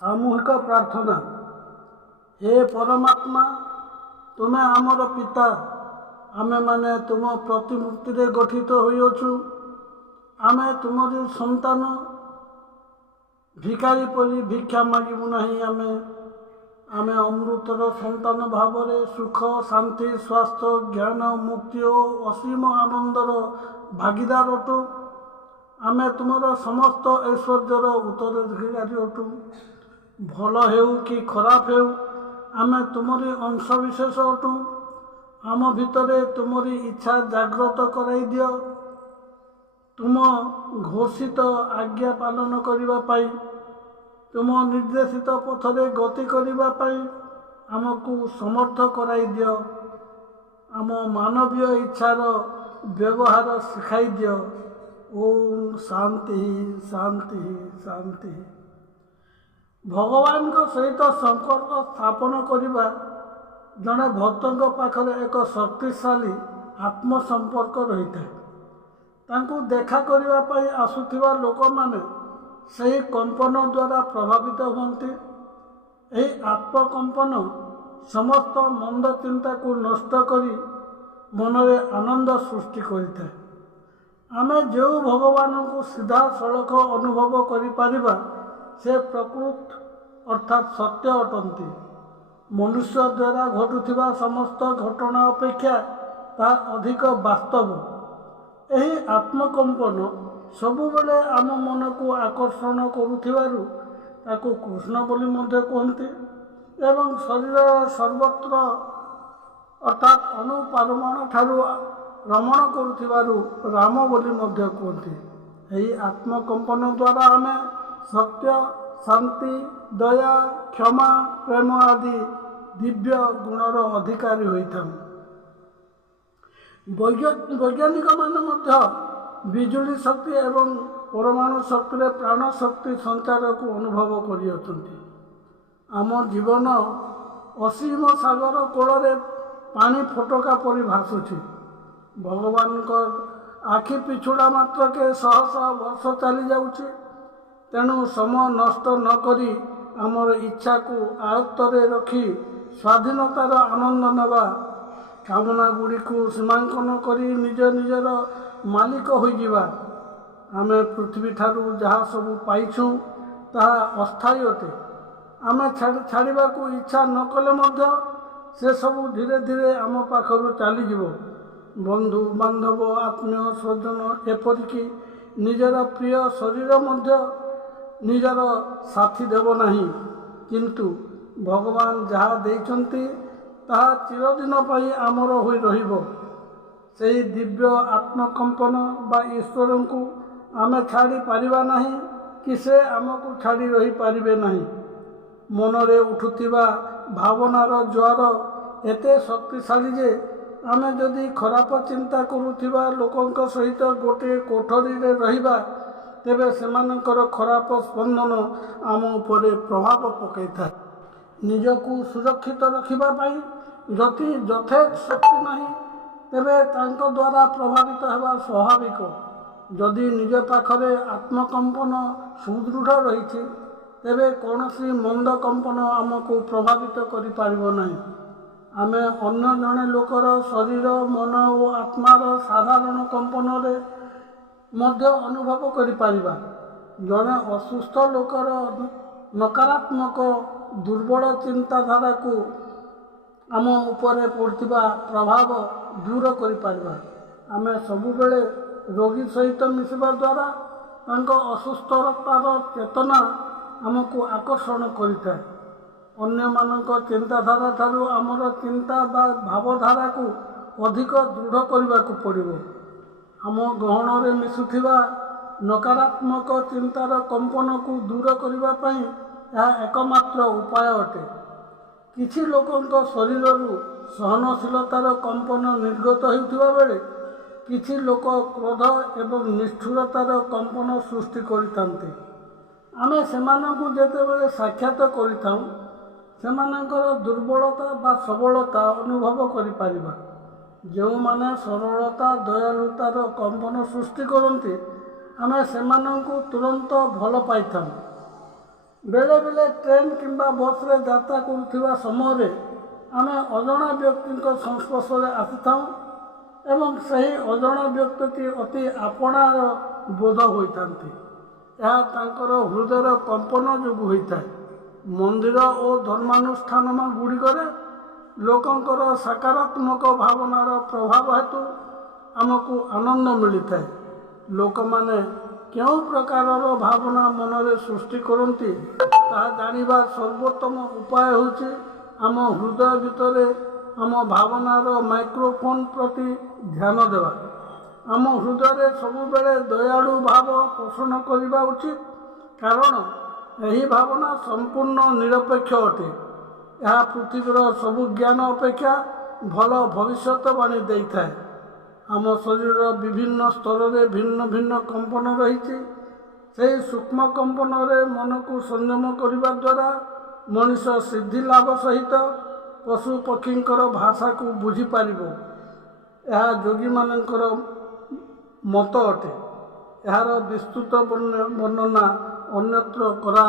सामूहिक प्रार्थना। हे परमात्मा, तुमे आमर पिता, आमे माने तुम प्रतिमूर्ति रे गठित होइछु। आमे तुमरी संतान, भिकारी परी भिक्षा मागिबु नहीं। आमे अमृतर संतान भावरे सुख शांति स्वास्थ्य ज्ञान मुक्ति और असीम आनंदर भागीदार अटु। आमे तुमर समस्त ऐश्वर्यर उत्तराधिकारी अटु। भल हेउ कि खराब हेउ, आमे तुमरी अंश विशेष अटु। आम भितरे तुमरी इच्छा जाग्रत कराई दियो। तुम घोषित आज्ञा पालन करिबा पाई, तुम निर्देशित पथरे गति करिबा पाई आमको समर्थ कराई दियो। आम मानवीय इच्छार व्यवहार सिखाई दियो। ओम शांति शांति शांति। भगवान को सहित संपर्क स्थापन करिबा जड़े भक्तों पाखरे एक शक्तिशाली आत्म संपर्क रही है। तांको देखा करिबा पाई आसुथिबा लोक माने सही कंपन द्वारा प्रभावित होती। यही आत्मकंपन समस्त मंद चिंता को नष्ट करी मनरे आनंद सृष्टि करिଥାଏ। आमे जो भगवान को सीधा सड़क अनुभव करि परिबा से प्रकृत अर्थात सत्य अटंती। मनुष्य द्वारा घटुथिबा समस्त घटना अपेक्षा ता अधिक वास्तव। यही आत्मकंपन सबुबले आम मन को आकर्षण करुथिबारु ताको कृष्ण बोली मध्य कहते एवं शरीर सर्वत्र अर्थात अणु परमाणु ठारू रमण करुथिबारु राम बोली मध्य कहते। यही आत्मकंपन द्वारा आमे सत्य शांति दया क्षमा प्रेम आदि दिव्य गुणर अधिकारी होता। वैज्ञानिक माने मध्य बिजुली शक्ति एवं परमाणु शक्ति रे प्राण शक्ति संचार को अनुभव करियछन्ति। आम जीवन असीम सागर कोଳରେ पानी फटका परि भासुछि। भगवान को आखि पिछुड़ा मात्र के शह शह वर्ष चली जाउछि। तेणु समय नष्ट न करी आमर इच्छा को आयत्तरे रखी स्वाधीनतार आनंद नेबा कामना गुड़ी को सीमांकन करी निज निजर मालिक हो जिबा। आमे पृथ्वी ठारू जहाँ सबू पाइछु ताहा अस्थायी अटे। आमे छाड़िबा को इच्छा न कले मध्य से सबू धीरे धीरे आम पाखरु चली जिवो। बंधु बांधव आत्मीय स्वजन एपरिकी निजर प्रिय शरीर मध्य निजर साथी देव नहीं। किंतु भगवान जहाँ देइछन्ति ताहा चिरदिन पाई आमर होई रहिबो। सेही दिव्य आत्मकंपन बा ईश्वर को आमे छाड़ी पारिबा नहीं कि से आमको छाड़ी रही पारिबे नहीं। मनरे उठुथिबा भावनार ज्वार एते शक्तिशाली जे आमे जदि खराब चिंता करुथिबा लोकंक सहित गोटे कोठरी रे रहिबा तेबे सेमानकर खराब स्पंदन आम उपरे प्रभाव पकईथा। निजको सुरक्षित रखिबा पाई जति यथेच शक्ति नहीं तेबे तांको द्वारा प्रभावित हेबा स्वाभाविक। जदि निज पाखरे आत्मकंपन सुदृढ़ रही तेबे कौनसी मंद कंपन आमको प्रभावित करि पारिबो नहीं। आमे अन्य जने लोकर शरीर मन और आत्मार साधारण कंपन रे मध्य अनुभव करि पारिबा। जने असुस्थ लोकर नकारात्मक दुर्बल चिंताधारा को आम उपरे पड़ुथिबा प्रभाव दूर करि पारिबा। आमे सबुबेले रोगी सहित मिशिबा द्वारा तांको असुस्थतार चेतना आमको आकर्षण करिଥାଏ। अन्य मानक चिंताधारा ठारू आमर चिंता बा भावधारा को अधिक दृढ़ करने को पड़िबो। आम गहन रे मिशुथिबा नकारात्मक चिंतार कंपन को दूर करने पाई यह एकमात्र उपाय अटे। किछि लोकंक शरीररू सहनशीलतार कंपन निर्गत होइथिबा बेले किछि लोक क्रोध एवं निष्ठुरतार कंपन सृष्टि करितांते। आमे सेमानकु जेतेबेले साक्षात करिथाउ सेमानकर दुर्बलता बा सबलता अनुभव करि पारिबा। जो माने सरलता दयालुतार कंपन सृष्टि करते आमे सेमानकु तुरंत भल पाइथाउ। बेले बेले ट्रेन किंबा बस रे यात्रा करुवा समय आम अजणा व्यक्ति संस्पर्श में आसी था एवं सही अजणा व्यक्ति अति आपणार बोध होता हृदय कंपन जो होता है। मंदिर और धर्मानुष्ठान गुड़िक लोकंकर सकारात्मक भावनार प्रभाव हेतु आमको आनंद मिलता है। लोक माने क्यों प्रकार भावना मन में सृष्टि करती जानिबा सर्वोत्तम उपाय होची आम हृदय भितर आम भावनार माइक्रोफोन प्रति ध्यान देवा। आम हृदय सबुबले दयालु भाव पोषण करने उचित कारण यही भावना संपूर्ण निरपेक्ष अटे। यह पृथ्वीर सबु ज्ञान अपेक्षा भल भविष्यवाणी दे थाए। आम शरीर विभिन्न स्तर में भिन्न भिन्न कंपन रही से सूक्ष्म कंपन मन को संयम करने द्वारा मनीष सिद्धि लाभ सहित पशु पक्षी भाषा को बुझीपर। यह जोगी मानकर मत अटे। यार विस्तृत वर्णना अन्यत्र करा।